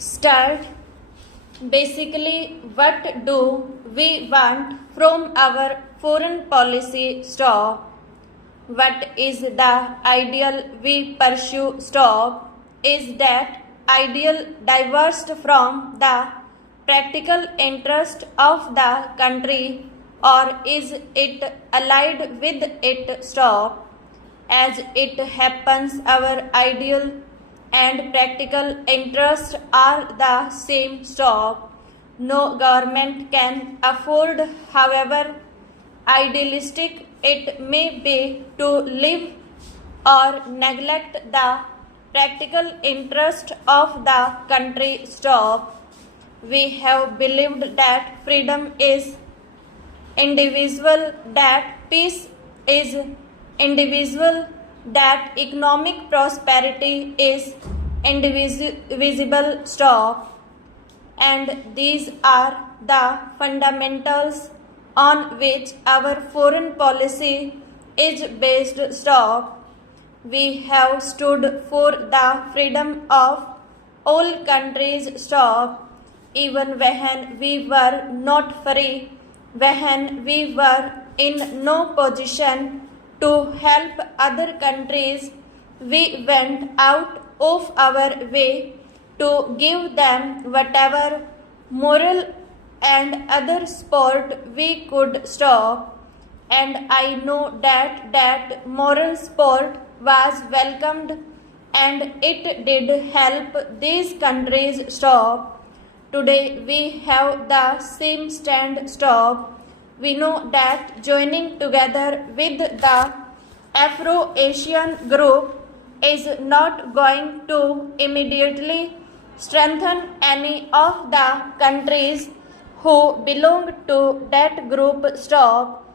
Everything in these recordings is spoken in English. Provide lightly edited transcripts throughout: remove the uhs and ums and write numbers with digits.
Start. Basically, what do we want from our foreign policy? Stop. What is the ideal we pursue? Stop. Is that ideal diverged from the practical interest of the country, or is it allied with it? Stop. As it happens, our ideal and practical interests are the same. Stop. No government can afford, however idealistic it may be, to live or neglect the practical interest of the country. Stop. We have believed that freedom is indivisible, that peace is indivisible, that economic prosperity is indivisible. Stop. And these are the fundamentals on which our foreign policy is based. Stop. We have stood for the freedom of all countries. Stop. Even when we were not free, when we were in no position to help other countries, we went out of our way to give them whatever moral and other support we could. Stop. And I know that moral support was welcomed and it did help these countries. Stop. Today we have the same stand. Stop. We know that joining together with the Afro-Asian group is not going to immediately strengthen any of the countries who belong to that group. Stop.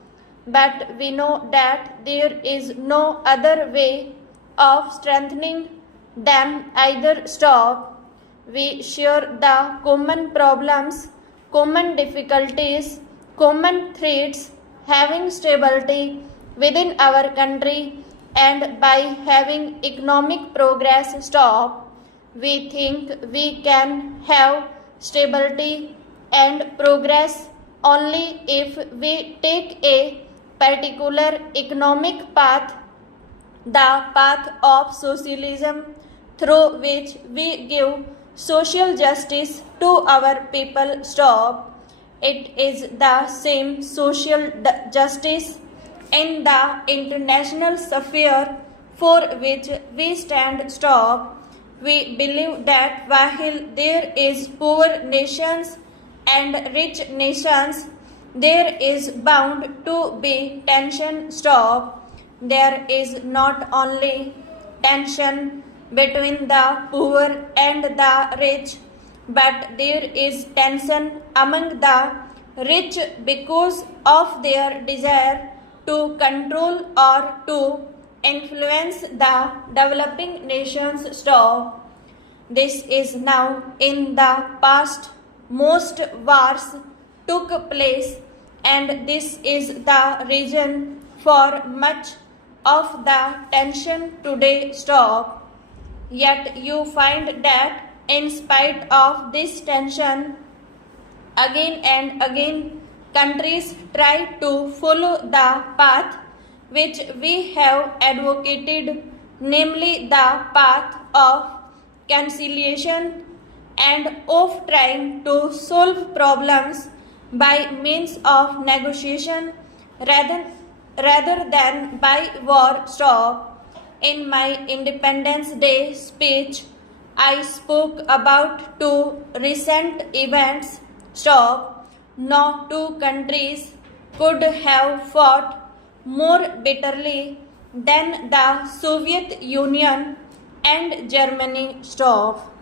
But we know that there is no other way of strengthening them either. Stop. We share the common problems, common difficulties, common threats, having stability within our country, and by having economic progress. Stop. We think we can have stability and progress only if we take a particular economic path, the path of socialism, through which we give social justice to our people. Stop. It is the same social justice in the international sphere for which we stand. Stop. We believe that while there is poor nations and rich nations, there is bound to be tension. Stop. There is not only tension between the poor and the rich, but there is tension among the rich because of their desire to control or to influence the developing nations. Stop. This is now in the past. Most wars took place, and this is the reason for much of the tension today. Stop. Yet you find that in spite of this tension, again and again countries try to follow the path which we have advocated, namely the path of conciliation and of trying to solve problems by means of negotiation rather than by war. Stop. In my Independence Day speech, I spoke about two recent events. Stop. No two countries could have fought more bitterly than the Soviet Union and Germany. Stop.